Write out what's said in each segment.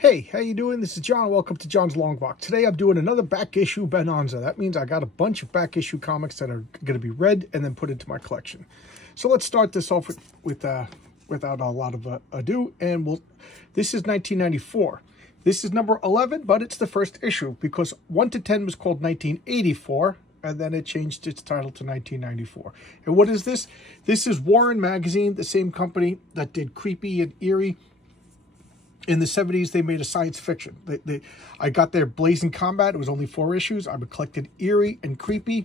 Hey, how you doing? This is John. Welcome to John's Long Box. Today I'm doing another back issue Bonanza. That means I got a bunch of back issue comics that are going to be read and then put into my collection. So let's start this off without a lot of ado. And this is 1994. This is number 11, but it's the first issue because 1 to 10 was called 1984. And then it changed its title to 1994. And what is this? This is Warren Magazine, the same company that did Creepy and Eerie. In the 70s, they made a science fiction. I got their Blazing Combat. It was only 4 issues. I've collected Eerie and Creepy.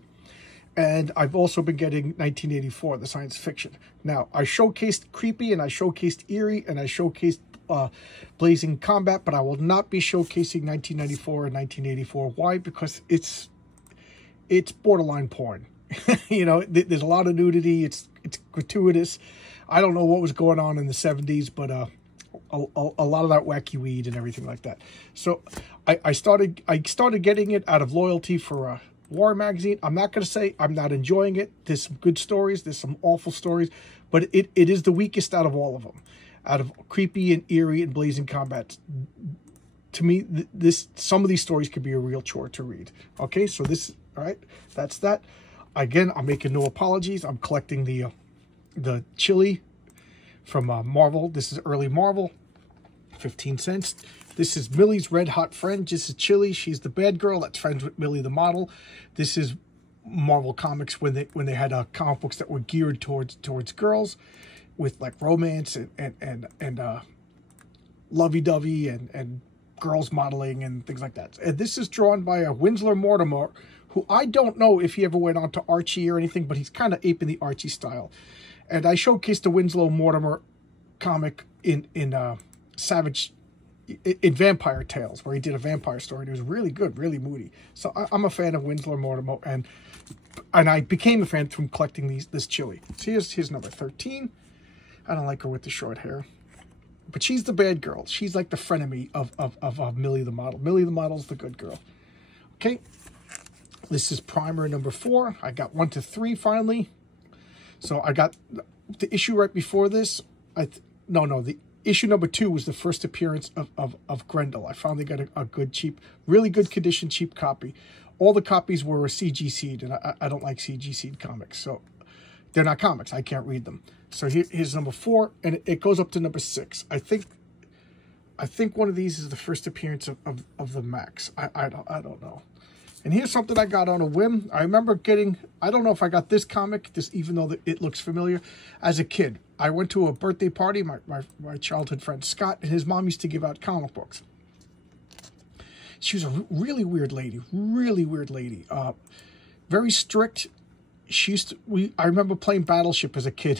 And I've also been getting 1984, the science fiction. Now, I showcased Creepy and I showcased Eerie and I showcased Blazing Combat, but I will not be showcasing 1994 and 1984. Why? Because it's borderline porn. You know, there's a lot of nudity. It's gratuitous. I don't know what was going on in the 70s, but a lot of that wacky weed and everything like that. So I started getting it out of loyalty for War Magazine. I'm not going to say I'm not enjoying it. There's some good stories. There's some awful stories. But it is the weakest out of all of them. Out of Creepy and Eerie and Blazing Combat. To me, some of these stories could be a real chore to read. Okay, so all right, that's that. Again, I'm making no apologies. I'm collecting the chili from Marvel. This is early Marvel, 15 cents. This is Millie's Red Hot Friend. This is Chili. She's the bad girl that's friends with Millie the model. This is Marvel Comics when they had comic books that were geared towards girls, with like romance and lovey-dovey and girls modeling and things like that. And this is drawn by Winslow Mortimer, who I don't know if he ever went on to Archie or anything, but he's kind of aping the Archie style. And I showcased the Winslow Mortimer comic in Vampire Tales, where he did a vampire story. And it was really good, really moody. So I'm a fan of Winslow Mortimer, and I became a fan from collecting this chili. So here's number 13. I don't like her with the short hair, but she's the bad girl. She's like the frenemy of Millie the model. Millie the model's the good girl. Okay, this is Primer number 4. I got 1 to 3 finally. So I got the issue right before this. The issue number 2 was the first appearance of Grendel. I finally got a good, cheap, really good condition, cheap copy. All the copies were CGC'd, and I don't like CGC'd comics. So they're not comics. I can't read them. So here's number 4, and it goes up to number 6. I think one of these is the first appearance of the Max. I don't know. And here's something I got on a whim. I remember getting, I don't know if I got this comic, even though it looks familiar, as a kid. I went to a birthday party, my childhood friend Scott, and his mom used to give out comic books. She was a really weird lady, very strict. I remember playing Battleship as a kid,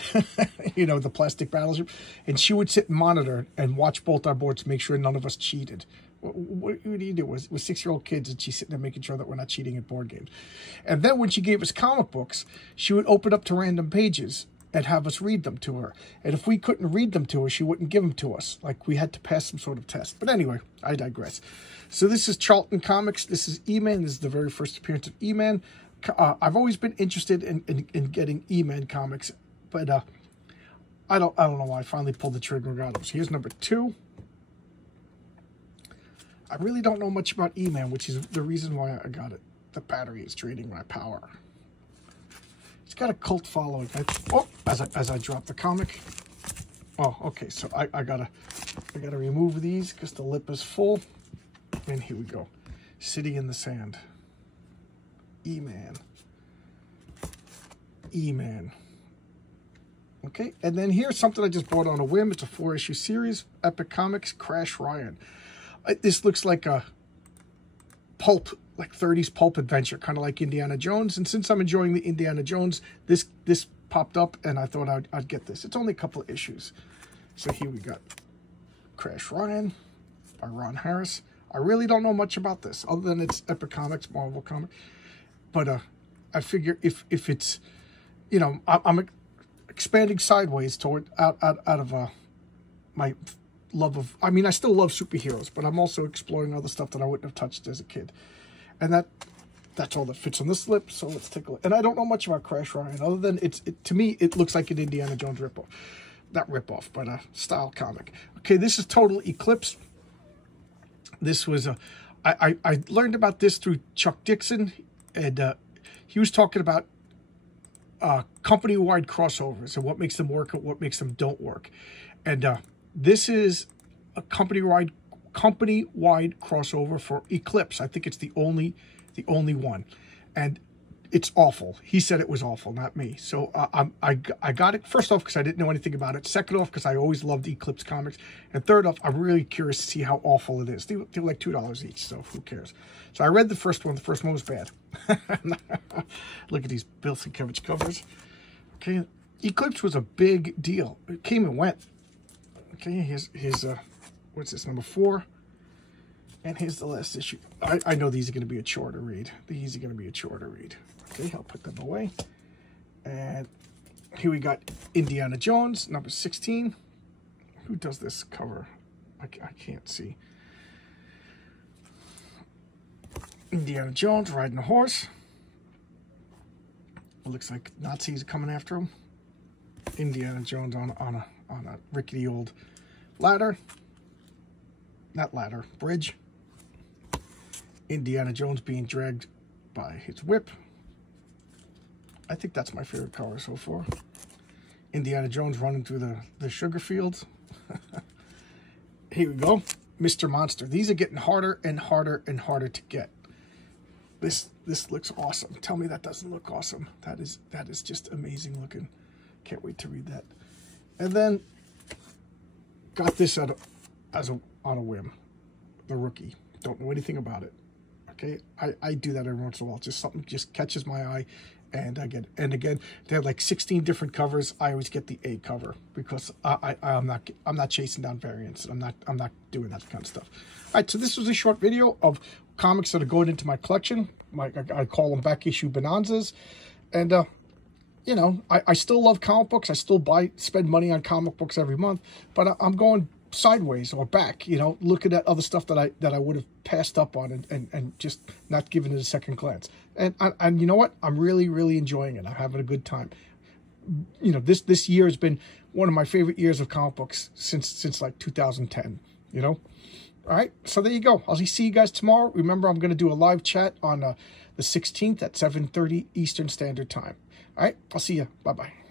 you know, the plastic Battleship, and she would sit and monitor and watch both our boards to make sure none of us cheated. What do you do? We're 6-year-old kids, and she's sitting there making sure that we're not cheating at board games. And then when she gave us comic books, she would open up to random pages and have us read them to her. And if we couldn't read them to her, she wouldn't give them to us. Like, we had to pass some sort of test. But anyway, I digress. So this is Charlton Comics. This is E-Man. This is the very first appearance of E-Man. I've always been interested in getting E-Man comics, but I don't know why I finally pulled the trigger and got them. So here's number 2. I really don't know much about E-Man, which is the reason why I got it. The battery is draining my power. It's got a cult following. As I drop the comic. Oh, okay. So I gotta remove these because the lip is full. And here we go. City in the Sand. E-Man. E-Man. Okay, and then here's something I just bought on a whim. It's a 4-issue series. Epic Comics, Crash Ryan. This looks like a pulp, like 30s pulp adventure, kind of like Indiana Jones. And since I'm enjoying the Indiana Jones, this popped up, and I thought I'd get this. It's only a couple of issues. So here we got Crash Ryan by Ron Harris. I really don't know much about this, other than it's Epic Comics, Marvel Comics. But I figure if it's, you know, I'm expanding sideways toward out of my love of, I mean, I still love superheroes, but I'm also exploring other stuff that I wouldn't have touched as a kid. And that's all that fits on this lip. So let's take a look. And I don't know much about Crash Ryan, other than to me, it looks like an Indiana Jones ripoff. Not ripoff, but a style comic. Okay, this is Total Eclipse. This was I learned about this through Chuck Dixon, and he was talking about company-wide crossovers and what makes them work and what makes them don't work. And this is a company-wide crossover for Eclipse. I think it's the only one, and it's awful. He said it was awful, not me. So I got it, first off, because I didn't know anything about it. Second off, because I always loved Eclipse comics. And third off, I'm really curious to see how awful it is. They were like $2 each, so who cares? So I read the first one. The first one was bad. Look at these Bill Sienkiewicz covers. Okay, Eclipse was a big deal. It came and went. Okay, here's what's this, number 4? And here's the last issue. I know these are going to be a chore to read. These are going to be a chore to read. Okay, I'll put them away. And here we got Indiana Jones, number 16. Who does this cover? I can't see. Indiana Jones riding a horse. It looks like Nazis are coming after him. Indiana Jones on a rickety old ladder. Not ladder, bridge. Indiana Jones being dragged by his whip. I think that's my favorite color so far. Indiana Jones running through the sugar fields. Here we go. Mr. Monster. These are getting harder and harder and harder to get. This looks awesome. Tell me that doesn't look awesome. That is just amazing looking. Can't wait to read that. And then got this on a whim. The Rookie. Don't know anything about it. Okay, I do that every once in a while. Just something just catches my eye, and I get it. And again, they have like 16 different covers. I always get the A cover because I'm not chasing down variants. I'm not doing that kind of stuff. All right, so this was a short video of comics that are going into my collection. I call them back issue bonanzas, and you know, I still love comic books. I still spend money on comic books every month, but I'm going sideways or back, you know, looking at other stuff that I would have passed up on and just not giving it a second glance. And you know what? I'm really enjoying it. I'm having a good time. You know, this year has been one of my favorite years of comic books since like 2010, you know? All right, so there you go. I'll see you guys tomorrow. Remember, I'm going to do a live chat on the 16th at 7:30 Eastern Standard Time. All right, I'll see you. Bye-bye.